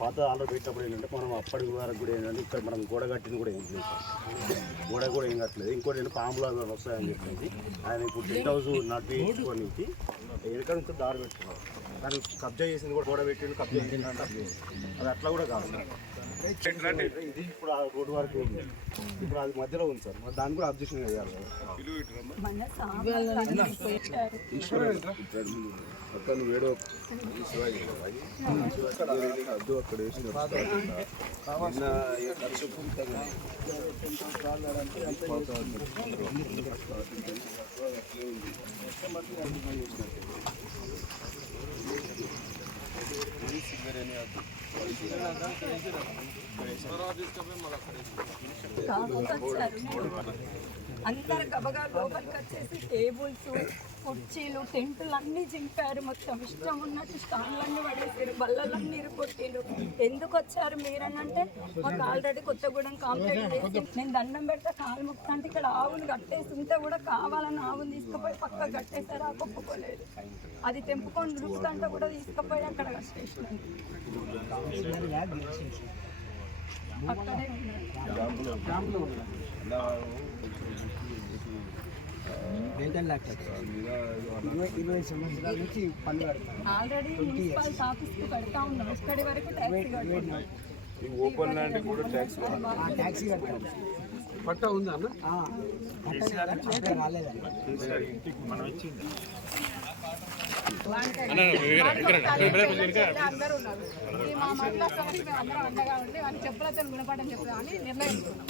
పాత ఆలో పెట్టినప్పుడు ఏంటంటే మనం అప్పటి వరకు కూడా ఏంటంటే ఇక్కడ మనం గోడ కట్టింది కూడా ఏం లేదు, గోడ కూడా ఏం కట్టలేదు. ఇంకోటి ఏంటంటే పాములు అవి వస్తాయని చెప్పేసి ఆయన ఇప్పుడు టెంట్ హౌస్ నడిపించుకొని ఎక్కడ నుంచి దారి పెట్టుకున్నాం. కానీ కబ్జా చేసింది కూడా గోడ పెట్టింది, కబ్జా చేసింది అంటే అది అట్లా కూడా కాదు. ఇది ఇప్పుడు ఆ రోడ్డు వరకు ఉంది, ఇప్పుడు అది మధ్యలో ఉంది సార్. మరి దాన్ని కూడా అబ్జెక్షన్ చేయాలి కదా. అక్కడ వేడో అద్దు అక్కడ వేసిన అందరు గబగా లోపలికి వచ్చేసి టేబుల్స్, కుర్చీలు, టెంటులు అన్నీ చింపారు. మొత్తం ఇష్టం ఉన్నట్టు స్టాండ్లన్నీ పడేసారు, బల్లలన్నీ ఇరుకొట్టిలు. ఎందుకు వచ్చారు మీరని అంటే మాకు ఆల్రెడీ కొత్తగూడెం కాంప్లైంట్ చేసి నేను దండం పెడితే కాలు ముక్తా అంటే ఇక్కడ ఆవులు కట్టేసి ఉంటే కూడా కావాలని ఆవును తీసుకుపోయి పక్క కట్టేసారు. ఆ ఒప్పుకోలేదు, అది తెంపుకొని దృష్టింటే కూడా తీసుకుపోయి అక్కడ కట్టేసినాను. అక్కడే ఆల్రెడీ మున్సిపాలిటీ ఆఫీస్కి కడతా ఉన్నాం. ఇక్కడి వరకు ట్యాక్సీ కడుతున్నాం. ఓపెన్ ల్యాండ్ కూడా ట్యాక్సీ కట్టాలి. పట్టా ఉందా అన్న? రాలేదండి. అందరూ ఉన్నారు. మా మహిళా సమితి మేము అందరం అండగా ఉండి వాళ్ళని చెప్పులతో గుణపాఠం చెప్తామని నిర్ణయించుకున్నాం.